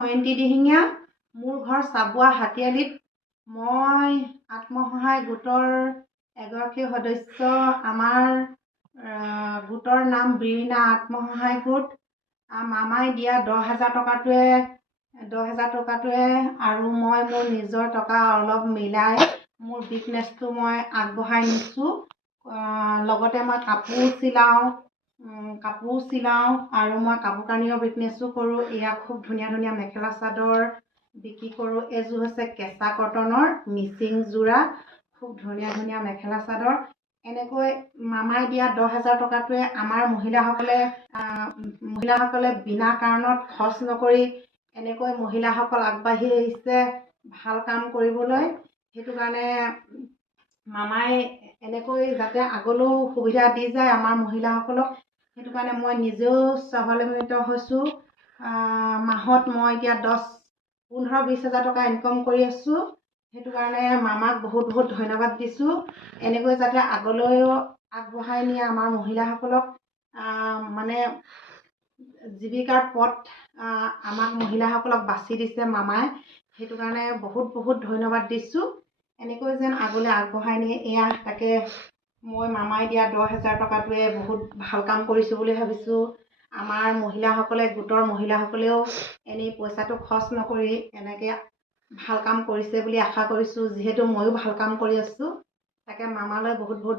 জয়ন্তী দিহিঙীয়া, মোৰ ঘৰ চাবুৱা হাতীআলিত। মই আত্মসহায়ক গোটৰ এগৰাকী সদস্য। আমাৰ গোটৰ নাম বিৰিণা আত্মসহায়ক গোট। মামাই দিয়া 10,000 টকাটোৱে আৰু মই মোৰ নিজৰ টকা অলপ মিলাই মোৰ বিজনেছটো মই আগবঢ়াই নিছোঁ। লগতে মই কাপোৰ চিলাওঁ আৰু মই কাপোৰ কানিও বিজনেছো কৰোঁ। ইয়াত খুব ধুনীয়া ধুনীয়া মেখেলা চাদৰ বিক্ৰী কৰোঁ। এইযোৰ হৈছে কেঁচা কটনৰ মিচিং যোৰা, খুব ধুনীয়া ধুনীয়া মেখেলা চাদৰ। এনেকৈ মামাই দিয়া 10,000 টকাটোৱে আমাৰ মহিলাসকলে বিনা কাৰণত খৰচ নকৰি এনেকৈ মহিলাসকল আগবাঢ়ি আহিছে ভাল কাম কৰিবলৈ। সেইটো কাৰণে মামাই এনেকৈ যাতে আগলৈও সুবিধা দি যায় আমাৰ মহিলাসকলক। সেইটো কাৰণে মই নিজেও স্বাৱলম্বিত হৈছোঁ। মাহত মই এতিয়া 15-20,000 টকা ইনকম কৰি আছোঁ। সেইটো কাৰণে মামাক বহুত বহুত ধন্যবাদ দিছোঁ। এনেকৈ যাতে আগলৈও আগবঢ়াই নিয়ে আমাৰ মহিলাসকলক, মানে জীৱিকাৰ পথ আমাক মহিলাসকলক বাছি দিছে মামাই। সেইটো কাৰণে বহুত বহুত ধন্যবাদ দিছোঁ। এনেকৈ যেন আগলৈ আগবঢ়াই নিয়ে, তাকে মই মামাই দিয়া 10,000 টকাটোৱে বহুত ভাল কাম কৰিছোঁ বুলি ভাবিছোঁ। আমাৰ গোটৰ মহিলাসকলেও এনেই পইচাটো খৰচ নকৰি এনেকৈ ভাল কাম কৰিছে বুলি আশা কৰিছোঁ। যিহেতু ময়ো ভাল কাম কৰি আছোঁ, তাকে মামালৈ বহুত বহুত